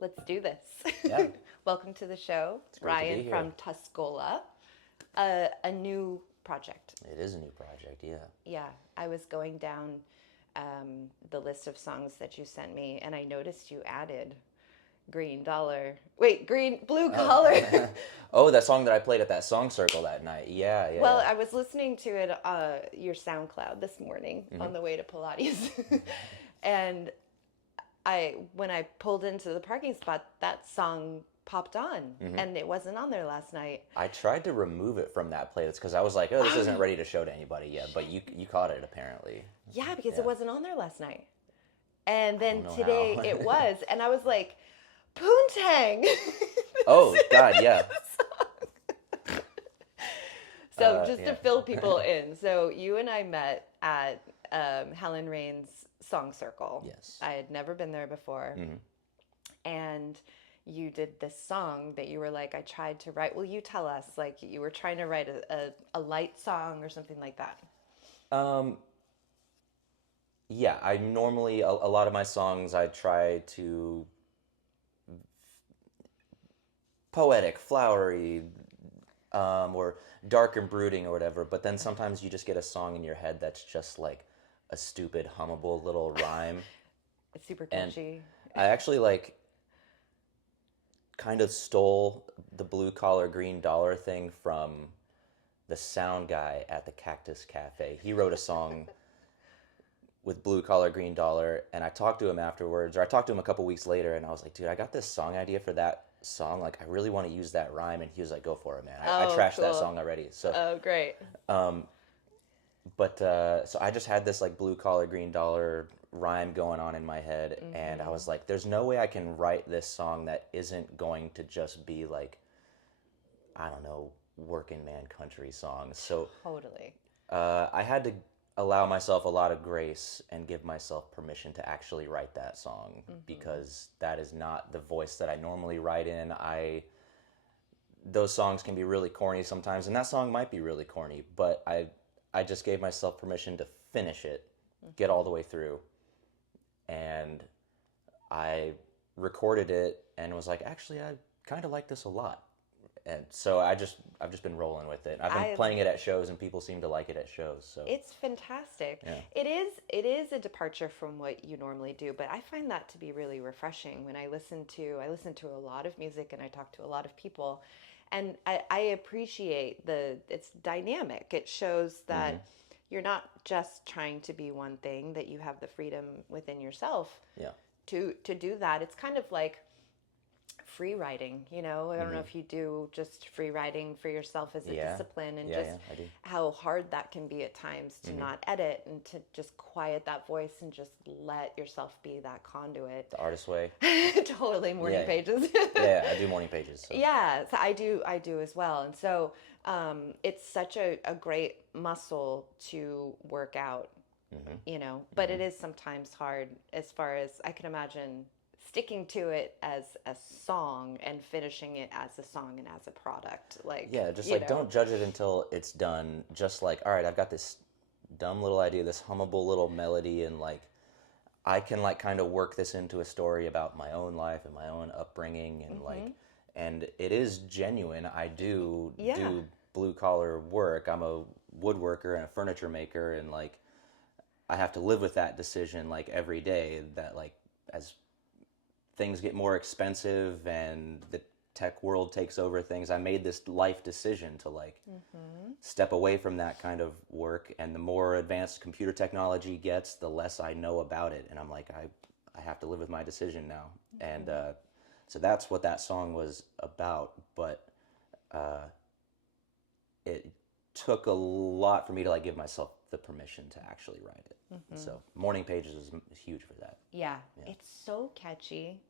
Let's do this. Yeah, Welcome to the show, it's great to be Ryan here. from Tuskola. A new project. It is a new project, yeah. Yeah, I was going down the list of songs that you sent me, and I noticed you added Green Dollar. Wait, Blue Oh, Collar. oh, that song that I played at that song circle that night. Yeah, yeah, Well, yeah. I was listening to it, your SoundCloud this morning on the way to Pilates, and when I pulled into the parking spot, that song popped on, and it wasn't on there last night. I tried to remove it from that playlist because I was like, oh, this isn't ready to show to anybody yet. But you caught it apparently. Yeah, because it Yeah, wasn't on there last night. And I don't then know today how. it was, and I was like, Poontang. Oh God, yeah. So just to Yeah. fill people in, so you and I met at Helen Rain's Song Circle. Yes. I had never been there before, and you did this song that you were like, I tried to write. Well, you tell us, like you were trying to write a light song or something like that. Um, yeah, I normally a lot of my songs I try to poetic, flowery, or dark and brooding or whatever. But then sometimes you just get a song in your head that's just like a stupid, hummable little rhyme. It's super And catchy. I actually like kind of stole the blue collar green dollar thing from the sound guy at the Cactus Cafe. He wrote a song with blue collar green dollar, and I talked to him afterwards, or I talked to him a couple weeks later, and I was like, dude, I got this song idea for that song. Like, I really want to use that rhyme. And he was like, go for it, man. I Oh, trashed that cool. song already. So Oh, great. so I just had this like blue collar green dollar rhyme going on in my head, and I was like, there's no way I can write this song that isn't going to just be like, I don't know, working man country songs. So Totally. I had to allow myself a lot of grace and give myself permission to actually write that song, because that is not the voice that I normally write in. Those songs can be really corny sometimes, and that song might be really corny, but I just gave myself permission to finish it, get all the way through, and I recorded it and was like, actually, I kind of like this a lot. And so I've just been rolling with it. I've been I playing it at shows, and people seem to like it at shows. So It's fantastic. yeah. It is a departure from what you normally do, but I find that to be really refreshing when I listen to a lot of music and I talk to a lot of people, and I appreciate it's dynamic. It shows that you're not just trying to be one thing, that you have the freedom within yourself Yeah. to do that. It's kind of like free writing, I don't know if you do just free writing for yourself as a Yeah. discipline, and Yeah, just yeah, I do. how hard that can be at times to not edit and to just quiet that voice and just let yourself be that conduit. The artist way. Totally morning Yeah. pages. Yeah, I do morning pages. So. Yeah, so I do as well. And so it's such a great muscle to work out, but it is sometimes hard, as far as I can imagine, sticking to it as a song and finishing it as a song and as a product. Like, Yeah, just like don't judge it until it's done. Just like, all right, I've got this dumb little idea, this hummable little melody, and like I can like kind of work this into a story about my own life and my own upbringing, and like, and it is genuine. I do Yeah. do blue collar work. I'm a woodworker and a furniture maker, and like I have to live with that decision like every day, that like as things get more expensive and the tech world takes over things, I made this life decision to like step away from that kind of work. And the more advanced computer technology gets, the less I know about it. And I'm like, I have to live with my decision now. And so that's what that song was about. But it took a lot for me to like give myself the permission to actually write it. So morning pages is huge for that. Yeah, it's so catchy.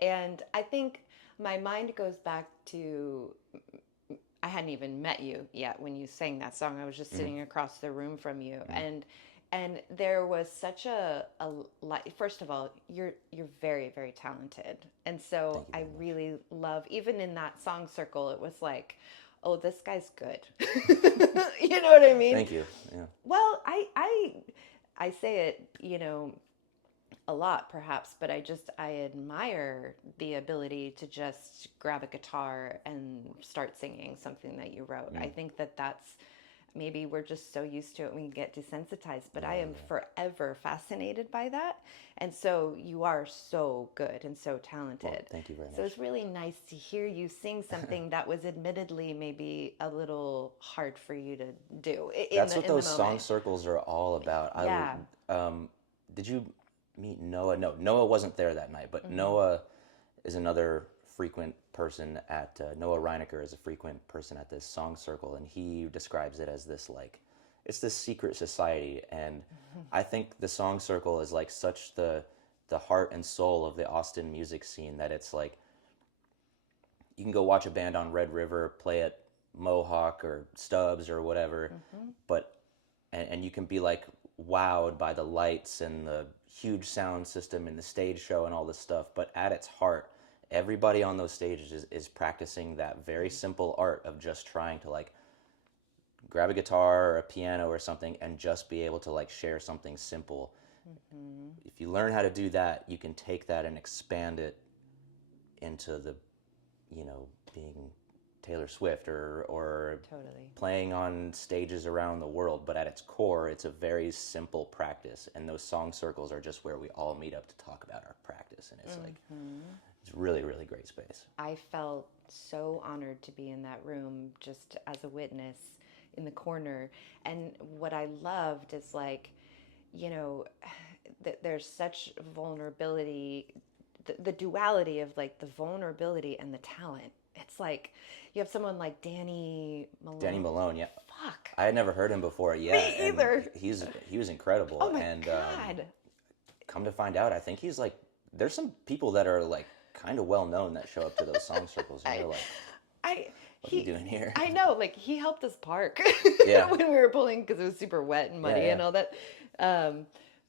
And I think my mind goes back to, I hadn't even met you yet when you sang that song. I was just sitting across the room from you, and there was such a first of all, you're very, very talented. And so I really love, even in that song circle, it was like, oh, this guy's good. You know what I mean? Thank you. Yeah. Well, I say it, a lot perhaps, but I admire the ability to just grab a guitar and start singing something that you wrote. I Mm. think that that's maybe we're just so used to it we get desensitized, but I Yeah, am forever fascinated by that. And so you are so good and so well, talented. thank you very So much. it's really nice to hear you sing something that was admittedly maybe a little hard for you to do That's what in the those song moment. circles are all about. Yeah. Did you meet Noah? No, Noah wasn't there that night, but Hmm. Noah is another frequent person at Noah Reinecker is a frequent person at this song circle, and he describes it as this like it's this secret society, and I think the song circle is like such the heart and soul of the Austin music scene that it's like you can go watch a band on Red River play at Mohawk or Stubbs or whatever, Hmm. but and you can be like wowed by the lights and the huge sound system and the stage show and all this stuff, but at its heart everybody on those stages is practicing that very simple art of just trying to like grab a guitar or a piano or something and just be able to like share something simple. Hmm. If you learn how to do that, you can take that and expand it into the, you know, being Taylor Swift or Totally. playing on stages around the world. But at its core, it's a very simple practice, and those song circles are just where we all meet up to talk about our practice, and it's like Hmm. it's really really great space. I felt so honored to be in that room just as a witness in the corner. And what I loved is like, you know, there's such vulnerability, the duality of like the vulnerability and the talent. It's like you have someone like Danny Danny Malone. Malone, yeah, Fuck. I had never heard him before, yeah, Me and either. he was incredible, Oh my and God. come to find out, I think he's like there's some people that are like kind of well known that show up to those song circles, and I, you're like, I, what are you he, doing here? I know, like he helped us park Yeah, when we were pulling because it was super wet and yeah, muddy yeah. and all that. Um,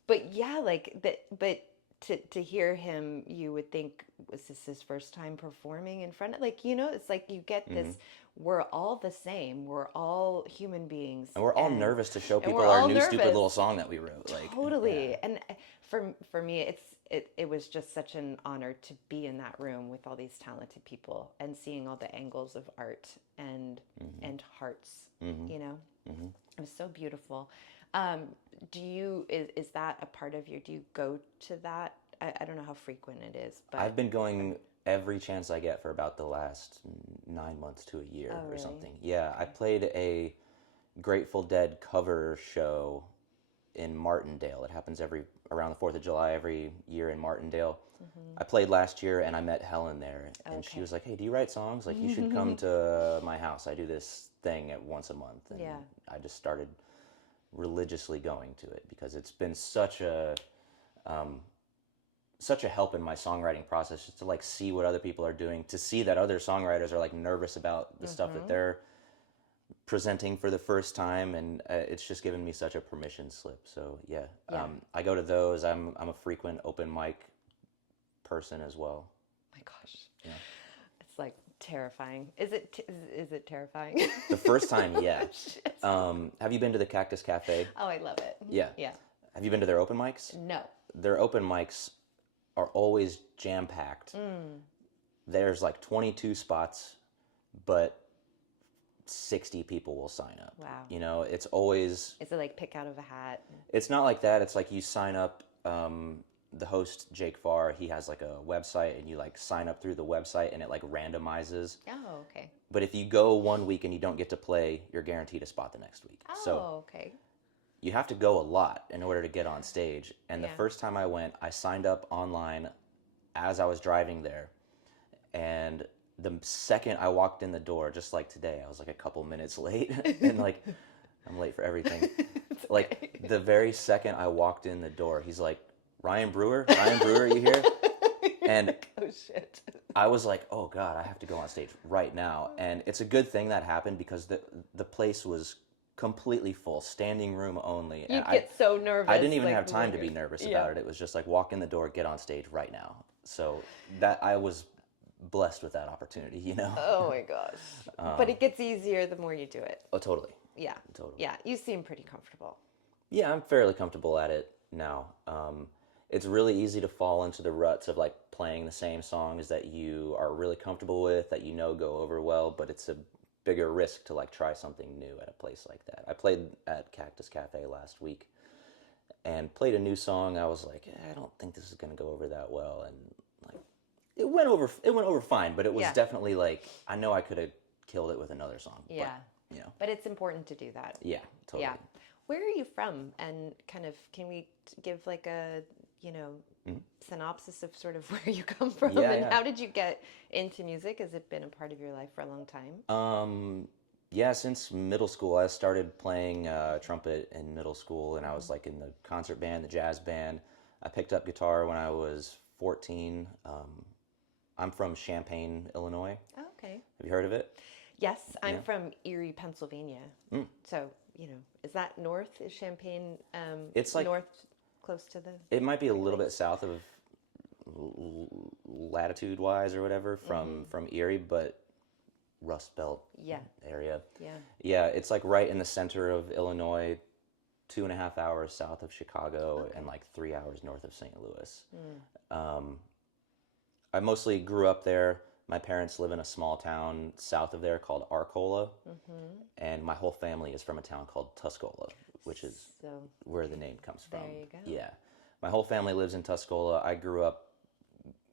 but yeah, like that. But to hear him, you would think, was this his first time performing in front of, like, you know, it's like you get this. Hmm. We're all the same. We're all human beings, And we're all nervous to show and we're people our all new stupid nervous. little song that we wrote. Like, yeah. Totally. And for me, it was just such an honor to be in that room with all these talented people and seeing all the angles of art Hmm. and hearts, Hmm. you know. Hmm. It was so beautiful. Do you is that a part of your, do you go to that? I don't know how frequent it is, but I've been going every chance I get for about the last 9 months to a year oh or really? something. Yeah, I Okay. played a Grateful Dead cover show in Martindale. It happens every around the 4th of July every year in Martindale. I played last year and I met Helen there and she Okay. was like, "Hey, do you write songs? Like you should come to my house. I do this thing at once a month." And Yeah. I just started religiously going to it because it's been um, such a help in my songwriting process just to like see what other people are doing, to see that other songwriters are like nervous about the stuff that Mm-hmm. they're presenting for the first time, and it's just given me such a permission slip. So yeah, Yeah. I go to those. I'm a frequent open mic person as well. My gosh. Yeah. It's like terrifying. Is it terrifying? The first time, yeah. Shit. Have you been to the Cactus Cafe? Oh, I love it. Yeah. Yeah. Have you been to their open mics? No. Their open mics are always jam packed. Mm. There's like 22 spots, but 60 people will sign up. Wow. You know, it's always, Is it like pick out of a hat? it's not like that. It's like you sign up. The host, Jake Farr, he has like a website and you like sign up through the website and it like randomizes. Oh, okay. But if you go one week and you don't get to play, you're guaranteed a spot the next week. So Oh, okay. you have to go a lot in order to get on stage. And the Yeah. first time I went, I signed up online as I was driving there. And the second I walked in the door, just like today, I was like a couple minutes late. And like, I'm late for everything. It's Like okay. the very second I walked in the door, he's like, Ryan Brewer, are you here? And oh shit. I was like, oh God, I have to go on stage right now. And it's a good thing that happened because the place was completely full, standing room only. You And get so nervous. I didn't even like, have time to when be nervous yeah. about it. It was just like walk in the door, get on stage right now. So that I was blessed with that opportunity, you know? Oh my gosh. But it gets easier the more you do it. Oh, totally. Yeah. Totally. Yeah. You seem pretty comfortable. Yeah, I'm fairly comfortable at it now. it's really easy to fall into the ruts of like playing the same songs that you are really comfortable with, that you know go over well, but it's a bigger risk to like try something new at a place like that. I played at Cactus Cafe last week and played a new song. I was like, I don't think this is going to go over that well, and like it went over fine, but it was Yeah. definitely like I know I could have killed it with another song. Yeah. But, you know. But it's important to do that. Yeah, totally. Yeah. Where are you from? And kind of, can we give like a, synopsis of sort of where you come from? Yeah, and yeah. how did you get into music? Has it been a part of your life for a long time? Yeah, since middle school, I started playing trumpet in middle school, and I was like in the concert band, the jazz band. I picked up guitar when I was 14. I'm from Champaign, Illinois. Oh, okay. Have you heard of it? Yes, I'm Yeah. from Erie, Pennsylvania. So, is that north? Is Champaign It's like north, close to the... it might be a little bit south of latitude wise or whatever from Erie, but Rust Belt Yeah. area. Yeah. Yeah, it's like right in the center of Illinois, 2.5 hours south of Chicago, and like 3 hours north of St. Louis. I mostly grew up there. My parents live in a small town south of there called Arcola, and my whole family is from a town called Tuskola, which is So, where the name comes from. there you go. Yeah. My whole family lives in Tuskola. I grew up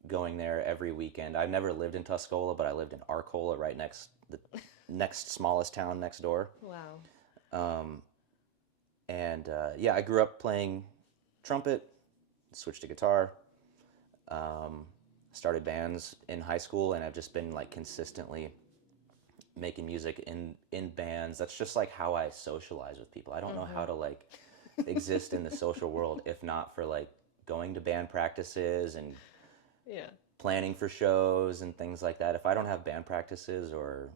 going there every weekend. I've never lived in Tuskola, but I lived in Arcola, right next the next smallest town next door. wow. And yeah, I grew up playing trumpet, switched to guitar, started bands in high school, and I've just been like consistently making music in bands. That's just like how I socialize with people. I don't know how to like exist in the social world if not for like going to band practices and Yeah. planning for shows and things like that. If I don't have band practices or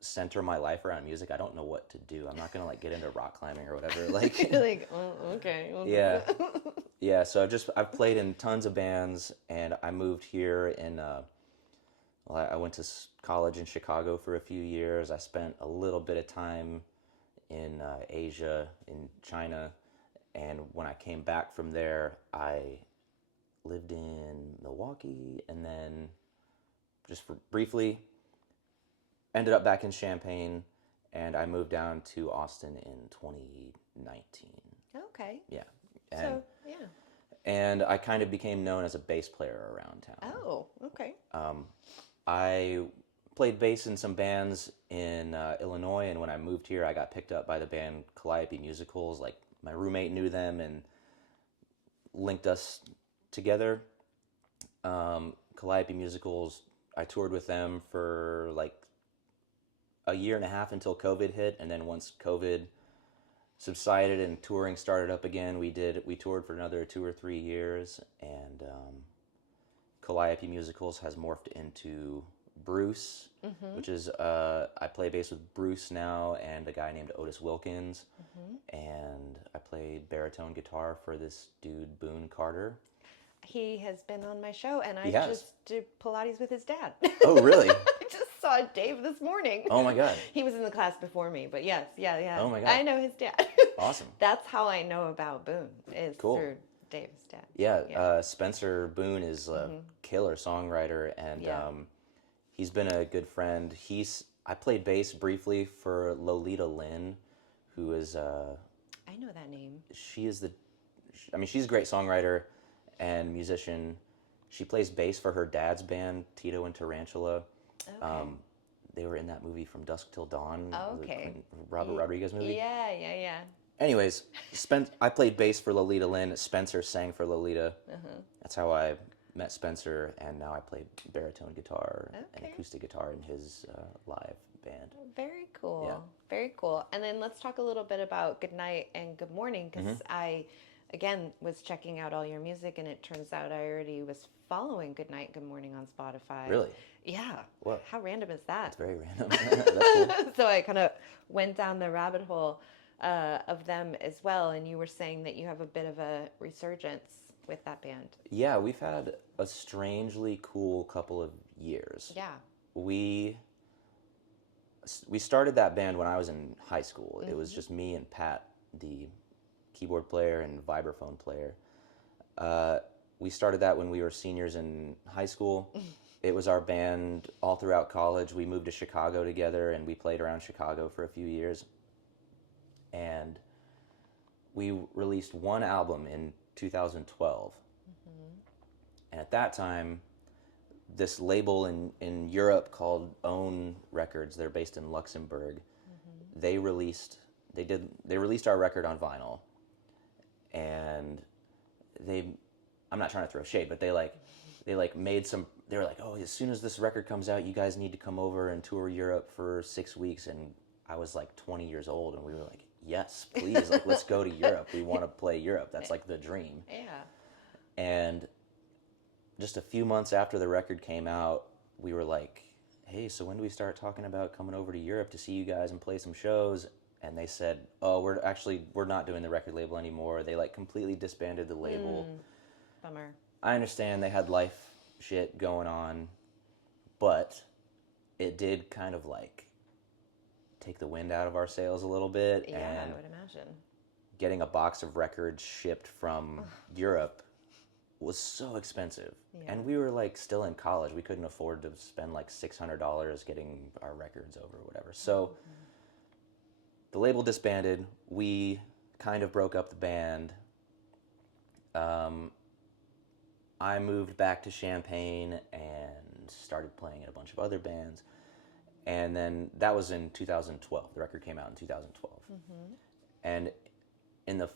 center my life around music, I don't know what to do. I'm not gonna like get into rock climbing or whatever. Like, Like, oh, okay. Well, yeah, yeah. So I've played in tons of bands, and I moved here in. Well, I went to college in Chicago for a few years. I spent a little bit of time in Asia, in China, and when I came back from there, I lived in Milwaukee, and then just for briefly ended up back in Champaign, and I moved down to Austin in 2019. Okay. Yeah, and So, yeah. and I kind of became known as a bass player around town. Oh, okay. I played bass in some bands in Illinois, and when I moved here, I got picked up by the band Calliope Musicals. Like, my roommate knew them and linked us together. Calliope Musicals, I toured with them for like a year and a half until COVID hit, and then once COVID subsided and touring started up again, we toured for another 2 or 3 years, and Calliope Musicals has morphed into Bruce, which is I play bass with Bruce now and a guy named Otis Wilkins, and I play baritone guitar for this dude Boone Carter. He has been on my show, and I He has. just did Pilates with his dad. Oh, really? I just saw Dave this morning. Oh my God. He was in the class before me, but yes, yeah. Oh my God. I know his dad. Awesome. That's how I know about Boone, is Cool. through Dave's dad. Yeah, Spencer Boone is a killer songwriter, and Yeah. he's been a good friend. I played bass briefly for Lolita Lynn, who is I know that name. she's a great songwriter and musician. She plays bass for her dad's band, Tito and Tarantula. Okay. They were in that movie From Dusk Till Dawn. Oh, the okay. Robert Rodriguez movie. Yeah. Anyways, I played bass for Lolita Lynn. Spencer sang for Lolita. That's how I met Spencer, and now I play baritone guitar and Okay. acoustic guitar in his live band. Very cool. Yeah. Very cool. And then let's talk a little bit about Good Night and Good Morning, because I, again, was checking out all your music, and it turns out I already was following Good Night, Good Morning on Spotify. Really? Yeah. What? How random is that? It's very random. That's cool. So I kind of went down the rabbit hole of them as well, and you were saying that you have a bit of a resurgence with that band. Yeah, we've had a strangely cool couple of years. Yeah. We started that band when I was in high school. It was just me and Pat, the keyboard player and vibraphone player. Uh, we started that when we were seniors in high school. It was our band all throughout college. We moved to Chicago together, and we played around Chicago for a few years. And we released one album in 2012. And at that time, this label in Europe called Own Records, they're based in Luxembourg. They released our record on vinyl, and I'm not trying to throw shade, but they made some. They were like, oh, as soon as this record comes out, you guys need to come over and tour Europe for 6 weeks. And I was like 20 years old, and we were like, yes, please, like let's go to Europe. We want to play Europe. That's like the dream. Yeah. And just a few months after the record came out, we were like, hey, so when do we start talking about coming over to Europe to see you guys and play some shows? And they said, oh, we're not doing the record label anymore. They like completely disbanded the label. Bummer. I understand they had life shit going on, but it did kind of like take the wind out of our sails a little bit. Yeah, and I would imagine. getting a box of records shipped from Europe was so expensive. Yeah. And we were like still in college. We couldn't afford to spend like $600 getting our records over or whatever. So the label disbanded. We kind of broke up the band. I moved back to Champaign and started playing in a bunch of other bands. And then that was in 2012. The record came out in 2012. And in the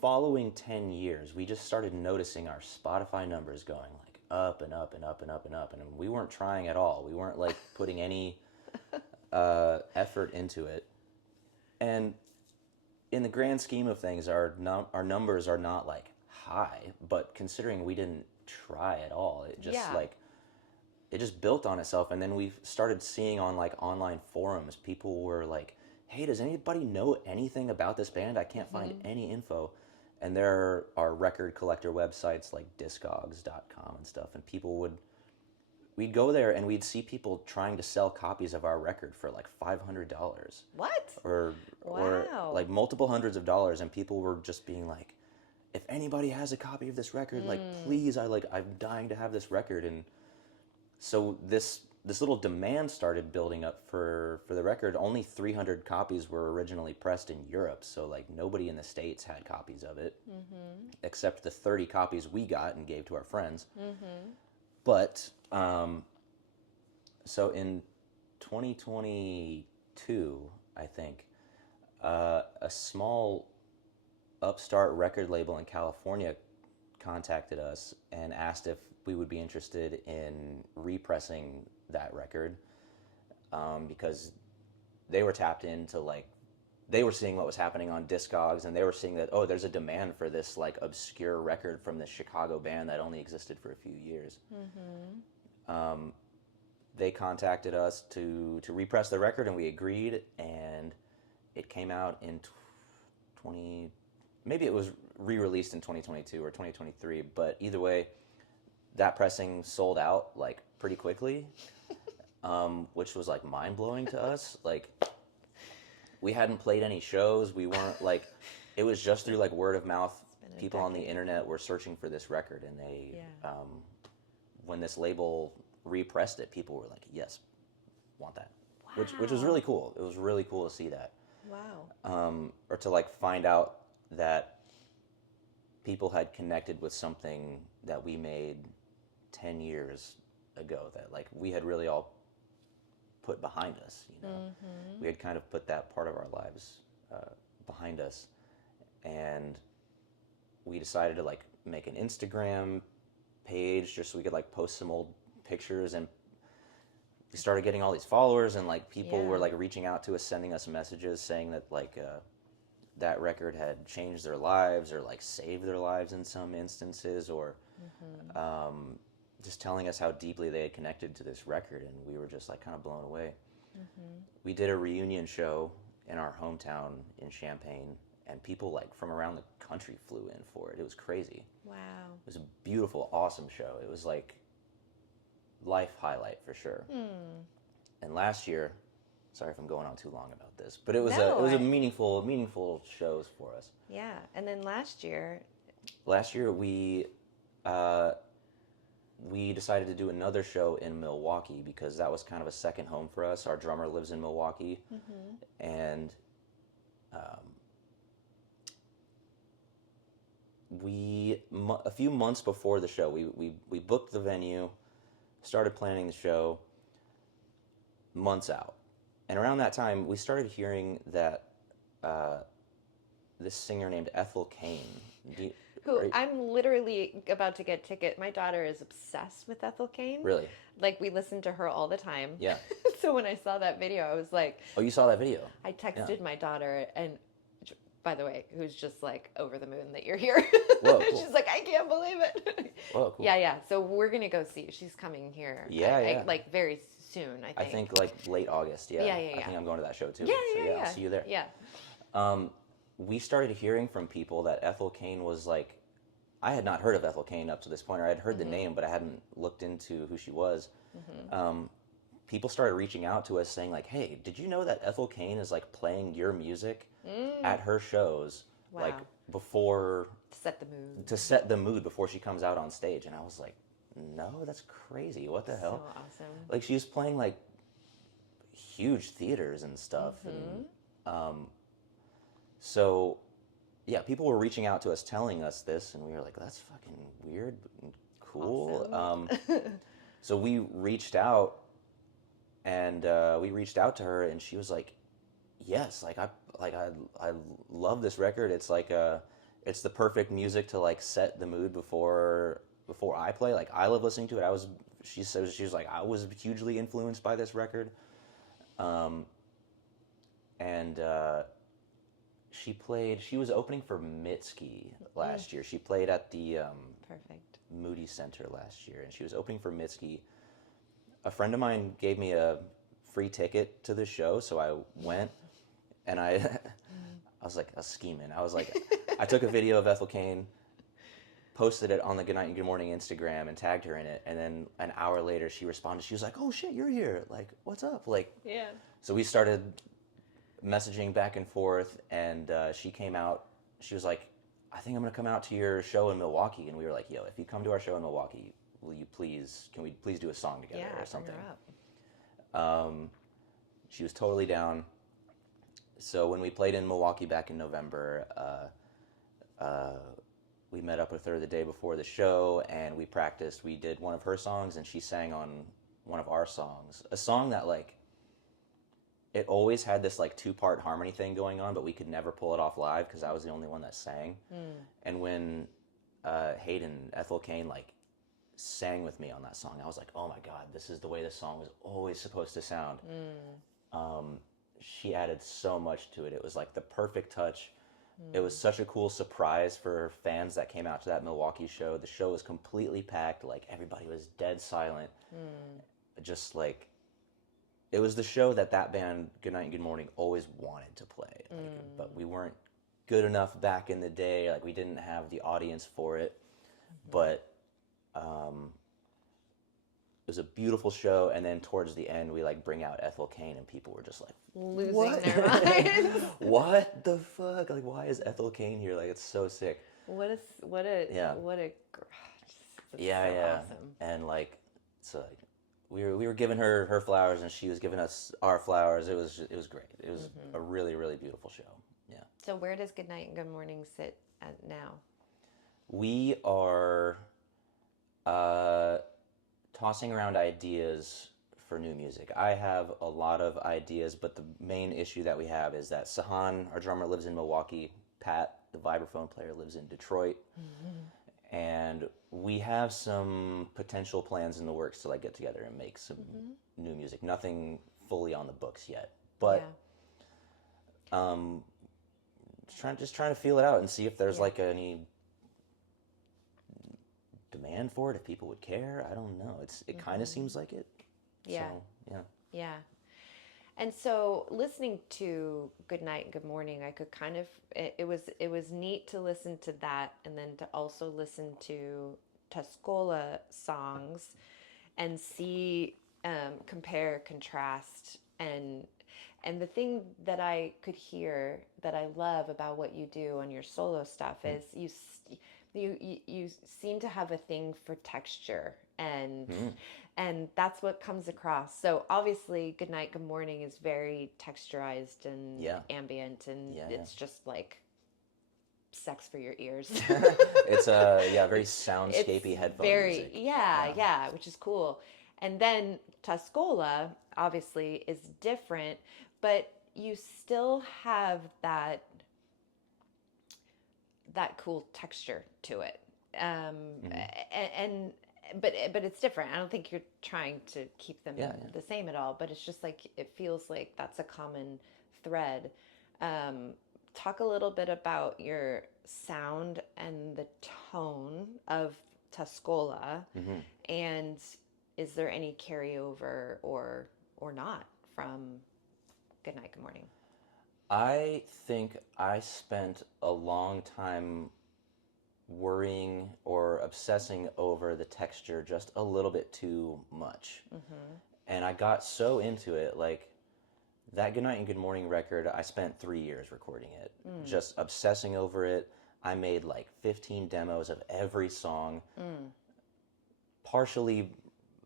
following 10 years, we just started noticing our Spotify numbers going like up and up and up and up and up. And we weren't trying at all. We weren't like putting any effort into it. And in the grand scheme of things, our numbers are not like high, but considering we didn't try at all, it just it just built on itself. And then we started seeing on like online forums, people were like, hey, does anybody know anything about this band? I can't find any info. And there are record collector websites like discogs.com and stuff, and we'd go there and we'd see people trying to sell copies of our record for like $500. What? Or like multiple hundreds of dollars, and people were just being like, if anybody has a copy of this record, like please, I'm dying to have this record. And so this little demand started building up for the record. Only 300 copies were originally pressed in Europe, so like nobody in the States had copies of it, except the 30 copies we got and gave to our friends. But so in 2022, I think, a small upstart record label in California contacted us and asked if we would be interested in repressing that record, because they were tapped into like, they were seeing what was happening on Discogs, and they were seeing that, oh, there's a demand for this like obscure record from this Chicago band that only existed for a few years. They contacted us to repress the record, and we agreed, and it came out in maybe it was re-released in 2022 or 2023, but either way, that pressing sold out like pretty quickly, which was like mind-blowing to us. Like, we hadn't played any shows. We weren't like, it was just through like word of mouth. People on the internet were searching for this record, and they, when this label repressed it, people were like, yes, want that. Wow. Which was really cool. It was really cool to see that. Wow. Or to like find out that people had connected with something that we made 10 years ago, that like we had really all put behind us, you know. We had kind of put that part of our lives behind us, and we decided to like make an Instagram page just so we could like post some old pictures, and we started getting all these followers, and like people were like reaching out to us, sending us messages saying that like that record had changed their lives or like saved their lives in some instances, or just telling us how deeply they had connected to this record, and we were just like kind of blown away. We did a reunion show in our hometown in Champaign, and people like from around the country flew in for it. It was crazy. Wow. It was a beautiful, awesome show. It was like life highlight for sure. And last year, sorry if I'm going on too long about this, but it was a meaningful shows for us. Yeah, and then last year, last year we decided to do another show in Milwaukee because that was kind of a second home for us. Our drummer lives in Milwaukee, and um, a few months before the show, we booked the venue, started planning the show months out, and around that time we started hearing that uh, this singer named Ethel Cain. Who I'm literally about to get ticket. My daughter is obsessed with Ethel Cain. Really? Like we listen to her all the time. Yeah. So when I saw that video, I was like, Oh, you saw that video? I texted my daughter, and by the way, who's just like over the moon that you're here. Whoa, cool. She's like, I can't believe it. Whoa, cool. Yeah, yeah. So we're gonna go see. She's coming here. Yeah. Like very soon. I think like late August. Yeah. Yeah. I think I'm going to that show too. Yeah, so, yeah. I'll see you there. Yeah. We started hearing from people that Ethel Cain was like, I had not heard of Ethel Cain up to this point, or I'd heard the name, but I hadn't looked into who she was. People started reaching out to us saying like, hey, did you know that Ethel Cain is like playing your music at her shows? Wow. Like before, to set the mood before she comes out on stage. And I was like, no, that's crazy. What the hell? So awesome. Like she was playing like huge theaters and stuff. And so yeah, people were reaching out to us telling us this, and we were like, that's fucking weird and cool. Awesome. So we reached out, and we reached out to her, and she was like, yes, I love this record. It's like it's the perfect music to like set the mood before I play. Like I love listening to it. She was like, I was hugely influenced by this record. And she was opening for Mitski last year. She played at the Perfect. Moody Center last year, and she was opening for Mitski. A friend of mine gave me a free ticket to the show, so I went, and I was like, I was scheming. I was like, I took a video of Ethel Cain, posted it on the Goodnight and Good Morning Instagram, and tagged her in it, and then an hour later she responded. She was like, oh shit, you're here. Like, what's up? Like, yeah. So we started messaging back and forth, and she came out. She was like, I think I'm gonna come out to your show in Milwaukee. And we were like, yo, if you come to our show in Milwaukee, can we please do a song together or something? Bring her up. She was totally down. So when we played in Milwaukee back in November, we met up with her the day before the show, and we practiced. We did one of her songs, and she sang on one of our songs, a song that like, it always had this like 2-part harmony thing going on, but we could never pull it off live because I was the only one that sang. And when Hayden, Ethel Cain, like sang with me on that song, I was like, oh my God, this is the way the song was always supposed to sound. She added so much to it. It was like the perfect touch. It was such a cool surprise for fans that came out to that Milwaukee show. The show was completely packed. Like everybody was dead silent. Just like, it was the show that band, Goodnight and Good Morning, always wanted to play. Like, but we weren't good enough back in the day. Like, we didn't have the audience for it. But it was a beautiful show. And then towards the end, we like bring out Ethel Cain, and people were just like, losing their minds. What the fuck? Like, why is Ethel Cain here? Like, it's so sick. What a awesome. And like, so like, we were giving her flowers, and she was giving us our flowers. It was great. It was a really, really beautiful show. Yeah. So where does Goodnight and Good Morning sit at now? We are tossing around ideas for new music. I have a lot of ideas, but the main issue that we have is that Sahan, our drummer, lives in Milwaukee. Pat, the vibraphone player, lives in Detroit. And we have some potential plans in the works to like get together and make some new music. Nothing fully on the books yet, but just trying to feel it out and see if there's like any demand for it, if people would care. I don't know. It kind of seems like it. Yeah. So, yeah. And so listening to Good Night and Good Morning, I could kind of, it was neat to listen to that, and then to also listen to Tuskola songs and see, compare, contrast, and the thing that I could hear that I love about what you do on your solo stuff is You seem to have a thing for texture, Mm. and that's what comes across. So obviously good night good morning is very texturized and Yeah. ambient, and Yeah, it's just like sex for your ears. yeah. It's yeah, very It's soundscapey headphone very, music. yeah, Yeah. yeah, which is cool. And then Tuscola obviously is different, but you still have that cool texture to it. Um, Hmm. and but it's different. I don't think you're trying to keep them Yeah, yeah. the same at all, but it's just like it feels like that's a common thread. Um, Talk a little bit about your sound and the tone of Tuscola, Hmm. and is there any carryover or not from Good Night, Good Morning? I think I spent a long time worrying or obsessing over the texture just a little bit too much. Mm-hmm. And I got so into it, like that Good Night and Good Morning record, I spent 3 years recording it, Mm. just obsessing over it. I made like 15 demos of every song, Mm. partially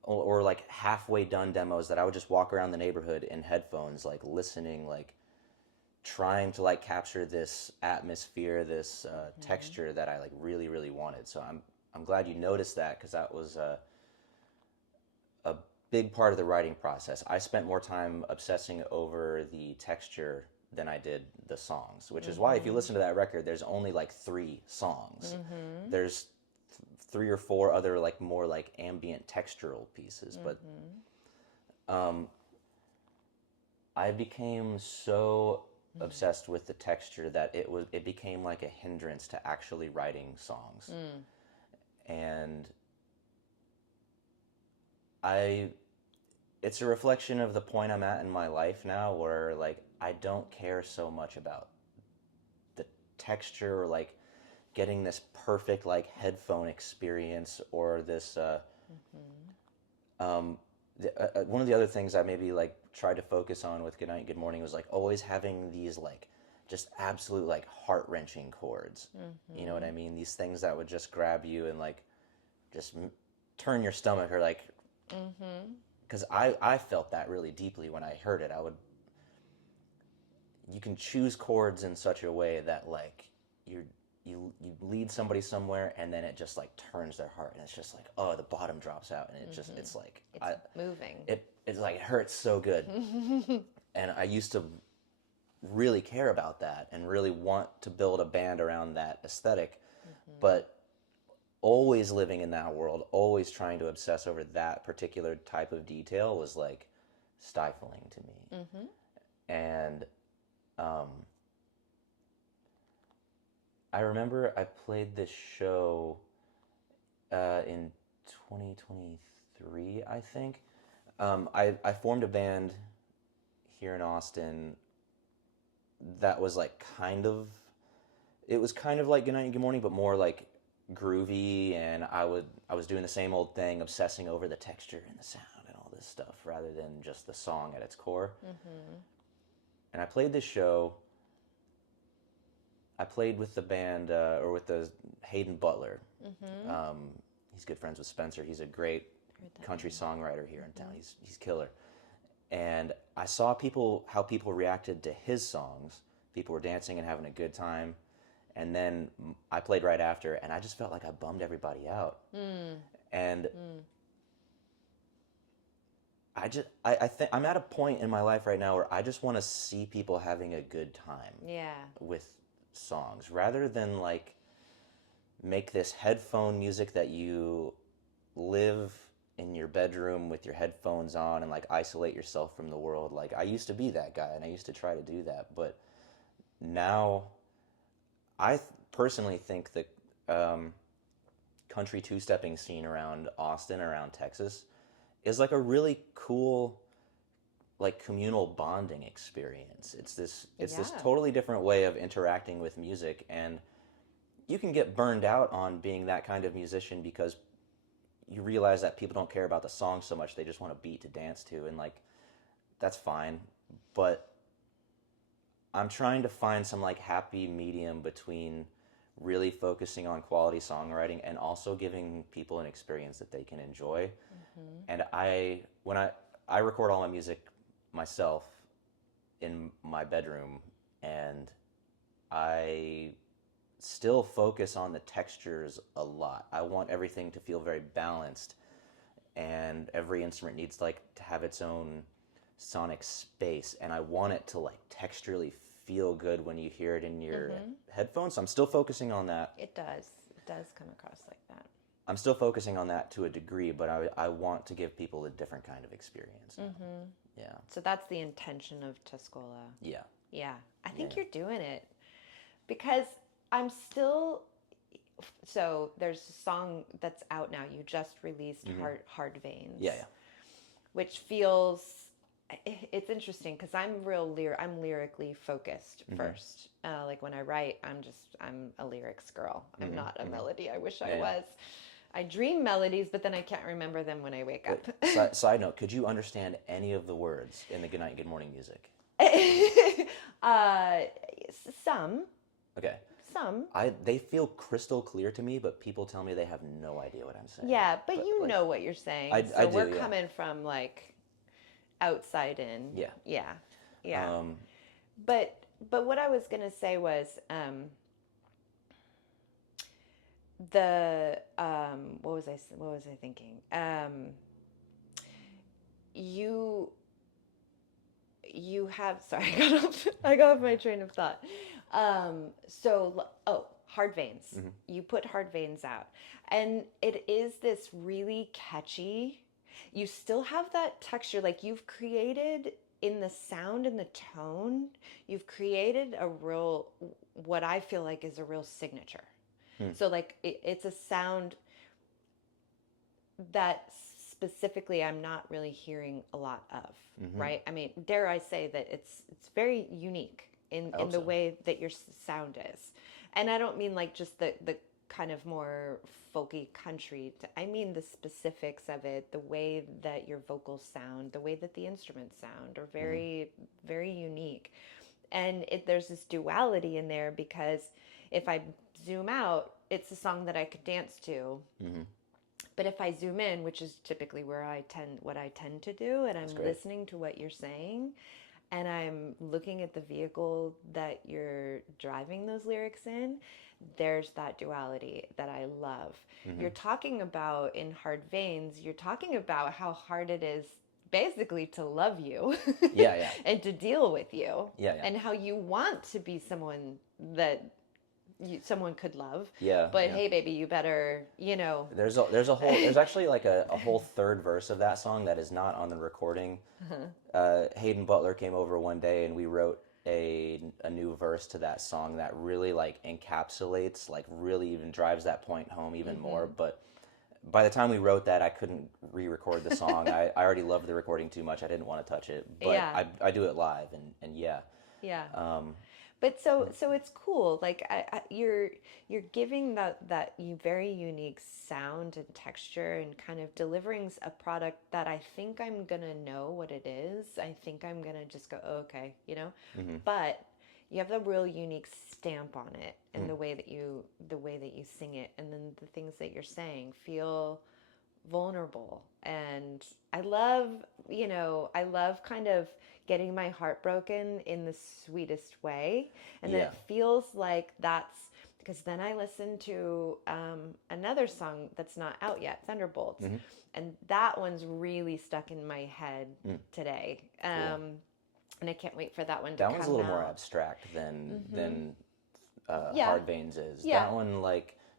or like halfway done demos that I would just walk around the neighborhood in headphones, like listening, like trying to like capture this atmosphere, this Mm-hmm. texture that I like really, really wanted. So I'm glad you noticed that because that was a big part of the writing process. I spent more time obsessing over the texture than I did the songs, which is why if you Mm-hmm. listen to that record, there's only like 3 songs. Mm-hmm. There's 3 or 4 other like more like ambient textural pieces, but Mm-hmm. um, I became so Mm. obsessed with the texture that it became like a hindrance to actually writing songs. Mm. And I it's a reflection of the point I'm at in my life now where like I don't care so much about the texture or like getting this perfect like headphone experience or this Mm-hmm. um one of the other things I maybe like tried to focus on with Good Night Good Morning was like always having these like just absolute like heart-wrenching chords. You know what Mm-hmm. I mean? These things that would just grab you and like just turn your stomach or like Mm-hmm. because I felt that really deeply when I heard it. I would you can choose chords in such a way that like you you lead somebody somewhere and then it just like turns their heart and it's just like oh the bottom drops out and it just Mm-hmm. it's like It's I moving. it's like it hurts so good Mm-hmm. and I used to really care about that and really want to build a band around that aesthetic but always living in that world always trying to obsess over that particular type of detail was like stifling to me Mm-hmm. and um, I remember I played this show in 2023, I think. I formed a band here in Austin that was like it was kind of like Good Night and Good Morning, but more like groovy. And I was doing the same old thing, obsessing over the texture and the sound and all this stuff rather than just the song at its core. Mm-hmm. And I played this show. I played with the band or with the Hayden Butler. Mm-hmm. Um, he's good friends with Spencer. He's a great Heard that country name. songwriter here in town. Mm-hmm. He's killer. And I saw how people reacted to his songs. People were dancing and having a good time. And then I played right after, and I just felt like I bummed everybody out. Mm. And Mm. I think I'm at a point in my life right now where I just want to see people having a good time Yeah. with songs rather than like make this headphone music that you live in your bedroom with your headphones on and like isolate yourself from the world. Like I used to be that guy and I used to try to do that, but now personally think the um, country two-stepping scene around Austin, around Texas, is like a really cool like communal bonding experience. It's this Yeah. totally different way of interacting with music and you can get burned out on being that kind of musician because you realize that people don't care about the song so much they just want a beat to dance to and like that's fine but I'm trying to find some like happy medium between really focusing on quality songwriting and also giving people an experience that they can enjoy. And I record all my music myself in my bedroom, and I still focus on the textures a lot. I want everything to feel very balanced, and every instrument needs like to have its own sonic space, and I want it to like texturally feel good when you hear it in your headphones. So I'm still focusing on that. It does. It does come across like that. I'm still focusing on that to a degree, but I want to give people a different kind of experience. Yeah. So that's the intention of Tuskola. Yeah. Yeah. I think you're doing it because I'm still. So there's a song that's out now. You just released Hard Veins. Yeah, yeah. Which feels. It's interesting because I'm lyrically focused first. Like when I write, I'm a lyrics girl. I'm not a melody. I wish I was. I dream melodies, but then I can't remember them when I wake up. Side note, could you understand any of the words in the Good Night, Good Morning music? Some. Okay. Some. They feel crystal clear to me, but people tell me they have no idea what I'm saying. Yeah, but you like, know what you're saying. I do, we're coming from like outside in. Yeah. Yeah. Yeah. But what I was gonna say was what was I thinking? You have, sorry, I got off my train of thought. Hard Veins. You put Hard Veins out, and it is this really catchy. You still have that texture, like you've created in the sound and the tone. You've created what I feel like is a real signature. So like it's a sound that specifically I'm not really hearing a lot of, right? I mean, dare I say that it's very unique in the way that your sound is. And I don't mean like just the kind of more folky country. I mean the specifics of it, the way that your vocals sound, the way that the instruments sound are very, very unique. And there's this duality in there because if I zoom out, it's a song that I could dance to. But if I zoom in, which is typically what I tend to do, and I'm listening to what you're saying, and I'm looking at the vehicle that you're driving those lyrics in, there's that duality that I love. You're talking about in Hard Veins, you're talking about how hard it is basically to love you and to deal with you and how you want to be someone that someone could love. But hey, baby, you better, There's actually like a whole third verse of that song that is not on the recording. Hayden Butler came over one day and we wrote a new verse to that song that really like encapsulates, like really even drives that point home even more. But by the time we wrote that, I couldn't re-record the song. I already loved the recording too much. I didn't want to touch it, but I do it live and yeah. But so it's cool. Like you're giving that very unique sound and texture and kind of delivering a product that I think I'm gonna know what it is. I think I'm gonna just go, oh, okay, But you have a real unique stamp on it, and the way that you sing it, and then the things that you're saying feel vulnerable. And I love kind of getting my heart broken in the sweetest way. And then it feels like that's because then I listened to another song that's not out yet, Thunderbolts. And that one's really stuck in my head today. And I can't wait for that one to come out. That one's a little more abstract than Hard Veins is. Yeah.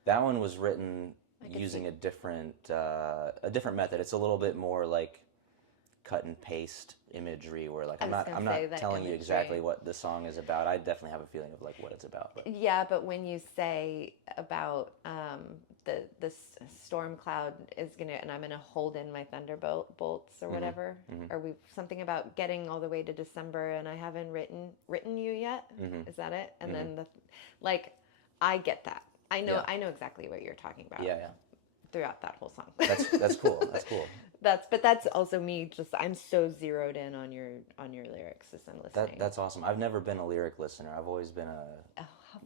That one was written using a different method. It's a little bit more like cut and paste imagery, where like I'm not telling you exactly what the song is about. I definitely have a feeling of like what it's about. But. Yeah, but when you say about the storm cloud is gonna, and I'm gonna hold in my thunderbolts or whatever, or something about getting all the way to December and I haven't written you yet. Is that it? And then I get that. I know exactly what you're talking about. Yeah. Throughout that whole song. That's cool. That's cool. That's also me. I'm so zeroed in on your lyrics as I'm listening. That's awesome. I've never been a lyric listener. I've always been a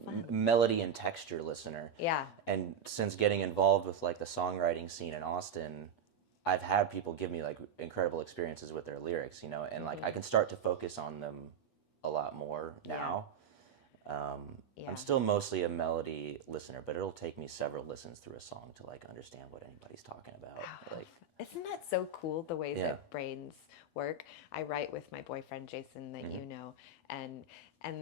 fun. melody and texture listener. Yeah. And since getting involved with like the songwriting scene in Austin, I've had people give me like incredible experiences with their lyrics, you know, and like I can start to focus on them a lot more now. I'm still mostly a melody listener, but it'll take me several listens through a song to like understand what anybody's talking about. Like, isn't that so cool, the way Yeah. that brains work? I write with my boyfriend Jason, that you know, and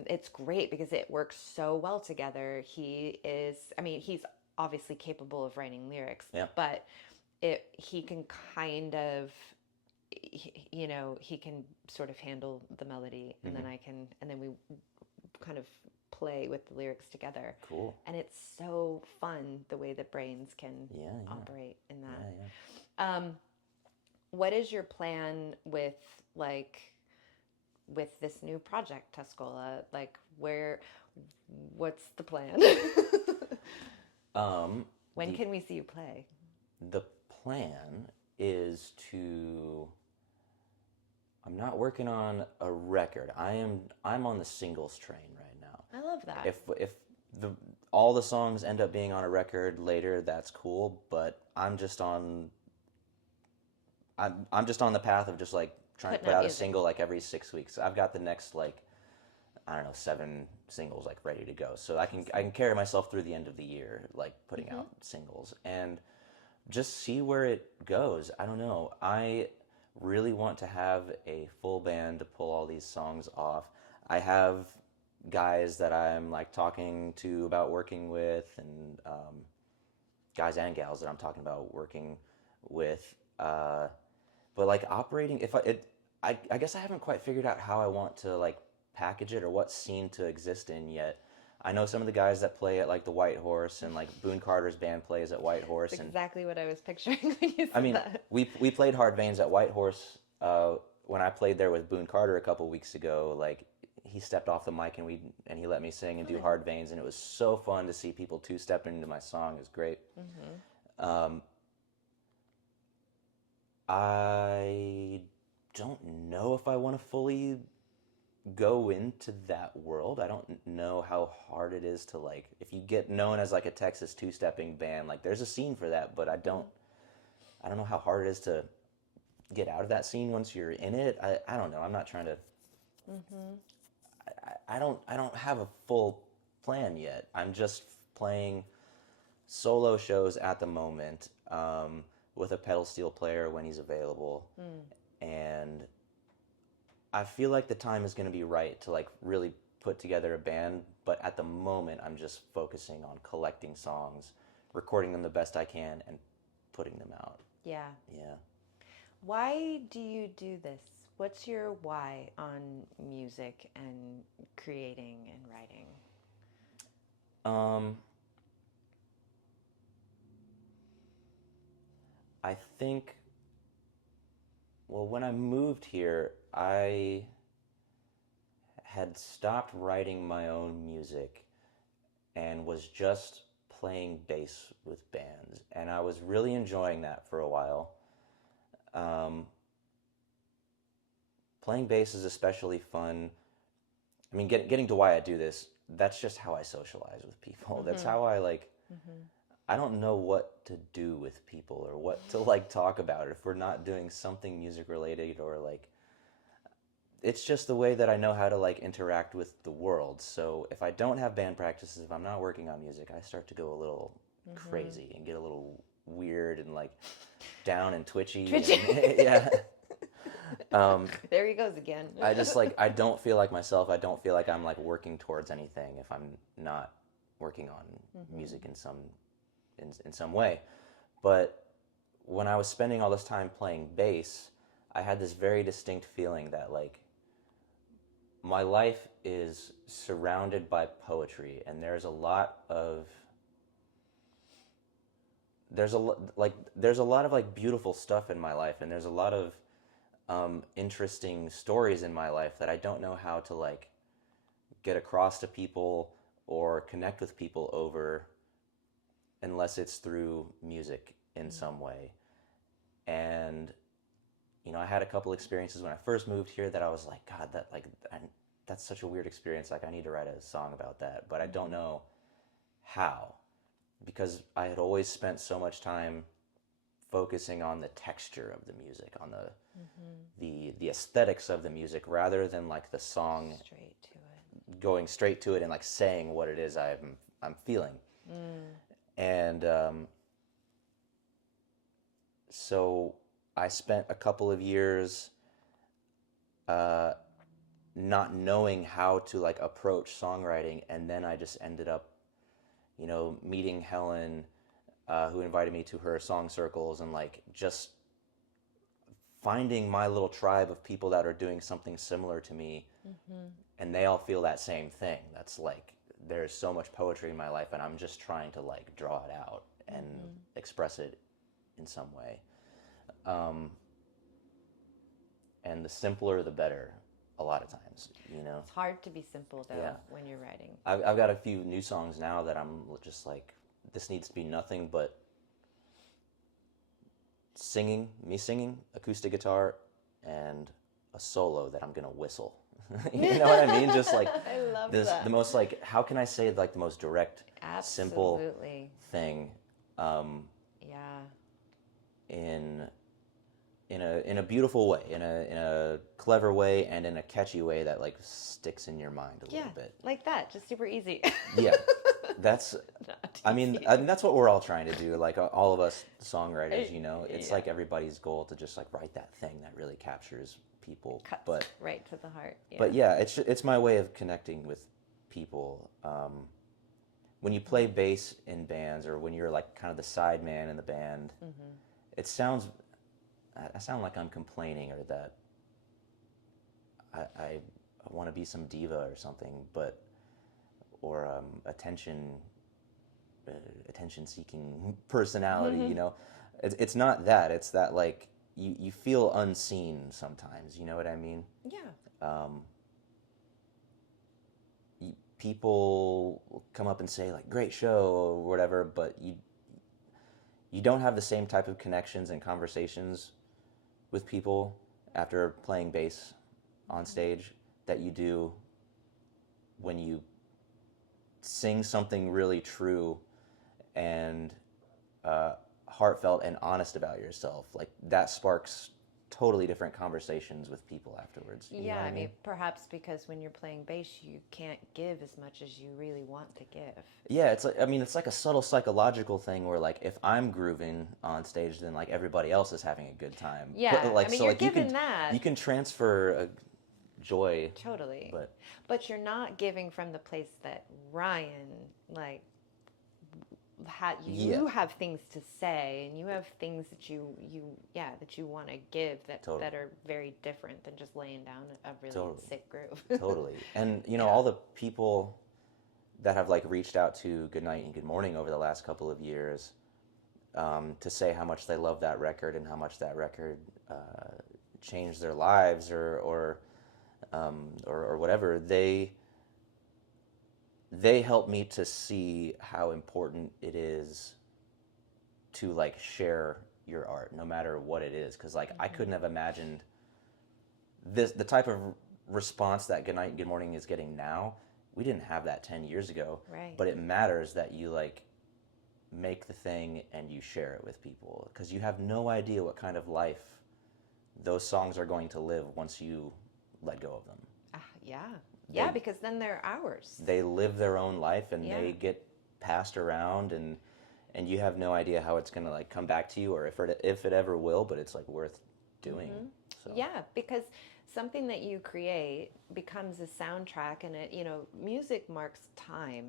it's great because it works so well together. He's obviously capable of writing lyrics, Yeah. but he can kind of, he can sort of handle the melody, and then we kind of play with the lyrics together. Cool. And it's so fun the way that brains can operate in that. What is your plan with this new project, Tuskola? Like, what's the plan? When can we see you play? The plan is to. I'm not working on a record. I'm on the singles train right now. I love that. If all the songs end up being on a record later, that's cool. But I'm just on the path of just like trying to put out a single like every 6 weeks. I've got the next like, I don't know, 7 singles like ready to go. So I can carry myself through the end of the year like putting out singles and just see where it goes. I don't know. I really want to have a full band to pull all these songs off. I have guys that I'm like talking to about working with, and guys and gals that I'm talking about working with. But like operating, I guess I haven't quite figured out how I want to like package it or what scene to exist in yet. I know some of the guys that play at like the White Horse, and like Boone Carter's band plays at White Horse. That's exactly what I was picturing when you said that. we played Hard Veins at White Horse when I played there with Boone Carter a couple weeks ago. Like he stepped off the mic and he let me sing and do Hard Veins, and it was so fun to see people two-stepping into my song. It was great. I don't know if I want to fully go into that world. I don't know how hard it is to like, if you get known as like a Texas two-stepping band, like there's a scene for that, but I don't know how hard it is to get out of that scene once you're in it. I don't know. I'm not trying to I don't have a full plan yet. I'm just playing solo shows at the moment with a pedal steel player when he's available. And I feel like the time is going to be right to like really put together a band, but at the moment I'm just focusing on collecting songs, recording them the best I can, and putting them out. Yeah. Yeah. Why do you do this? What's your why on music and creating and writing? I think, well, when I moved here, I had stopped writing my own music and was just playing bass with bands. And I was really enjoying that for a while. Playing bass is especially fun. I mean, getting to why I do this, that's just how I socialize with people. That's how I like, I don't know what to do with people or what to like talk about if we're not doing something music related, or like, it's just the way that I know how to like interact with the world. So if I don't have band practices, if I'm not working on music, I start to go a little crazy and get a little weird and like down and twitchy. And, yeah. There he goes again. I just like, I don't feel like myself. I don't feel like I'm like working towards anything if I'm not working on music in some way. But when I was spending all this time playing bass, I had this very distinct feeling that like my life is surrounded by poetry, and there's a lot of like beautiful stuff in my life, and there's a lot of interesting stories in my life that I don't know how to like get across to people or connect with people over unless it's through music in some way. And you know, I had a couple experiences when I first moved here that I was like, God, that like that's such a weird experience. Like I need to write a song about that, but I don't know how, because I had always spent so much time focusing on the texture of the music, on the aesthetics of the music, rather than like the song Straight to it. going straight to it and like saying what it is I'm feeling. And so I spent a couple of years not knowing how to like approach songwriting, and then I just ended up, meeting Helen, who invited me to her song circles, and like just finding my little tribe of people that are doing something similar to me, and they all feel that same thing. That's like there's so much poetry in my life, and I'm just trying to like draw it out and express it in some way. And the simpler, the better. A lot of times, It's hard to be simple though Yeah. when you're writing. I've got a few new songs now that I'm just like, this needs to be nothing but me singing, acoustic guitar, and a solo that I'm gonna whistle. You know what I mean? Just like I love this, that. the most like, how can I say like the most direct, simple Absolutely. thing, Yeah. in a beautiful way, in a clever way, and in a catchy way that like sticks in your mind a little bit. Like that, just super easy. Yeah, that's. I mean, that's what we're all trying to do. Like all of us songwriters, it's like everybody's goal to just like write that thing that really captures people. Cuts But right to the heart. Yeah. but yeah, it's my way of connecting with people. When you play bass in bands, or when you're like kind of the side man in the band, it sounds. I sound like I'm complaining, or that I want to be some diva or something, or attention-seeking personality. It's not that. It's that like you feel unseen sometimes. You know what I mean? Yeah. People will come up and say like, "Great show" or whatever, but you don't have the same type of connections and conversations with people after playing bass on stage that you do when you sing something really true and heartfelt and honest about yourself. Like that sparks totally different conversations with people afterwards. You know what I mean, perhaps because when you're playing bass, you can't give as much as you really want to give. Yeah, it's like a subtle psychological thing where like if I'm grooving on stage, then like everybody else is having a good time. Yeah, Like, I mean, so you're like giving that. you can transfer a joy. Totally. But you're not giving from the place that Ryan, like, you have things to say, and you have things that you want to give that are very different than just laying down a really sick groove. Totally. And all the people that have like reached out to Goodnight and Good Morning over the last couple of years, to say how much they love that record and how much that record changed their lives or whatever, they help me to see how important it is to like share your art, no matter what it is. Because like I couldn't have imagined the type of response that Goodnight and Good Morning is getting now. We didn't have that 10 years ago. Right. But it matters that you like make the thing and you share it with people, because you have no idea what kind of life those songs are going to live once you let go of them. Yeah, because then they're ours. They live their own life, and they get passed around, and you have no idea how it's going to like come back to you, or if it ever will, but it's like worth doing. So. Yeah, because something that you create becomes a soundtrack, and music marks time.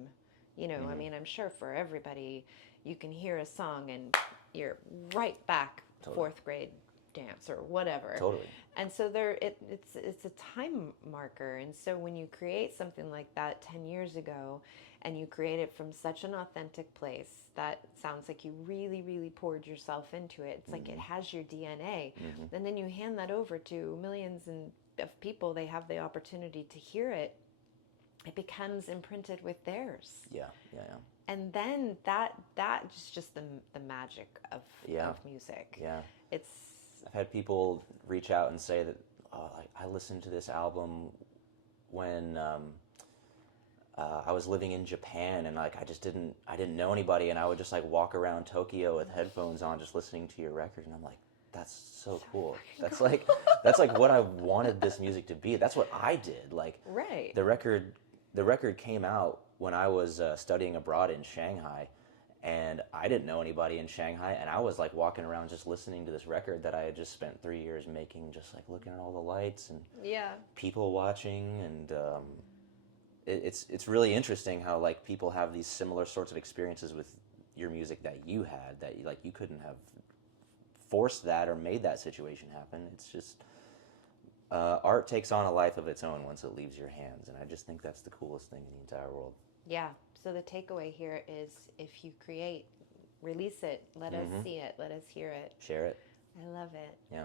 I mean, I'm sure for everybody, you can hear a song and you're right back fourth grade dance or whatever. Totally. And so it's a time marker. And so when you create something like that 10 years ago, and you create it from such an authentic place that sounds like you really, really poured yourself into it, it's like it has your DNA. And then you hand that over to millions of people. They have the opportunity to hear it. It becomes imprinted with theirs. Yeah. And then that is just the magic of music. Yeah. It's I've had people reach out and say that I listened to this album when I was living in Japan, and like I didn't know anybody, and I would just like walk around Tokyo with headphones on, just listening to your record, and I'm like, that's so cool. That's like what I wanted this music to be. That's what I did. Like Right. the record came out when I was studying abroad in Shanghai, and I didn't know anybody in Shanghai, and I was like walking around just listening to this record that I had just spent 3 years making, just like looking at all the lights and Yeah. people watching, and it's really interesting how like people have these similar sorts of experiences with your music that you had, that like you couldn't have forced that or made that situation happen. It's just art takes on a life of its own once it leaves your hands, and I just think that's the coolest thing in the entire world. Yeah. So the takeaway here is, if you create, release it. Let us see it. Let us hear it. Share it. I love it. Yeah.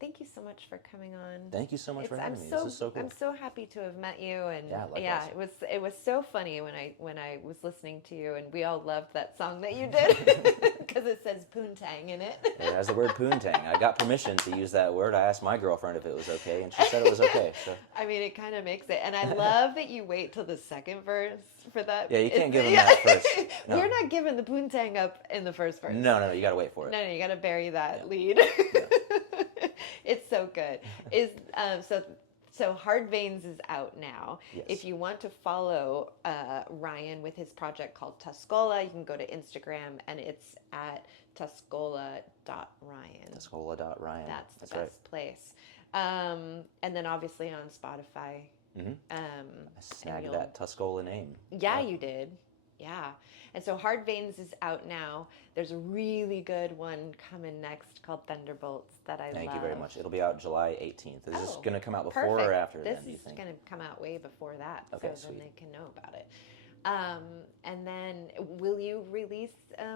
Thank you so much for coming on. Thank you so much for having me. This is so cool. I'm so happy to have met you, and likewise. it was so funny when I was listening to you, and we all loved that song that you did because it says poontang in it. It has the word poontang. I got permission to use that word. I asked my girlfriend if it was okay, and she said it was okay. So I mean, it kind of makes it, and I love that you wait till the second verse for that. yeah, you can't give them that first. No. We're not giving the poontang up in the first verse. No, you got to wait for it. No, you got to bury that lead. Yeah. It's so good. So Hard Veins is out now. Yes. If you want to follow Ryan with his project called Tuskola, you can go to Instagram, and it's at tuskola.ryan. Tuskola.ryan. That's the best right. place. And then obviously on Spotify. I snagged that Tuskola name. Yeah, you did. Yeah. And so Hard Veins is out now. There's a really good one coming next called Thunderbolts that I love. Thank you very much. It'll be out July 18th. Is this going to come out before perfect. or after this then, do you think? This is going to come out way before that, Okay, so sweet. then they can know about it. And then will you release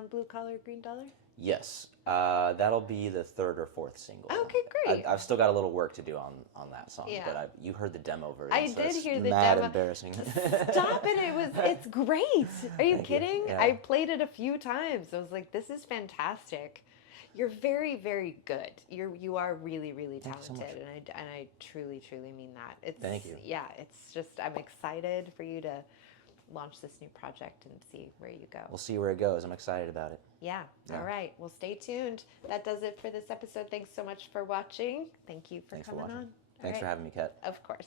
Blue Collar, Green Dollar? Yes. That'll be the third or fourth single. Okay, great. I've still got a little work to do on that song, Yeah. but you heard the demo version. I so did it's hear the mad demo. Embarrassing. Stop it! It's great. Are you kidding? Yeah. I played it a few times. I was like, this is fantastic. You're very, very good. You are really, really Thank you so talented, much. and I truly, truly mean that. Thank you. Yeah, it's just, I'm excited for you to launch this new project and see where you go. We'll see where it goes. I'm excited about it. Yeah. All right. Well, stay tuned. That does it for this episode. Thanks so much for watching. Thank you for Thanks coming for watching. on. Thanks for having me, Kat. Of course.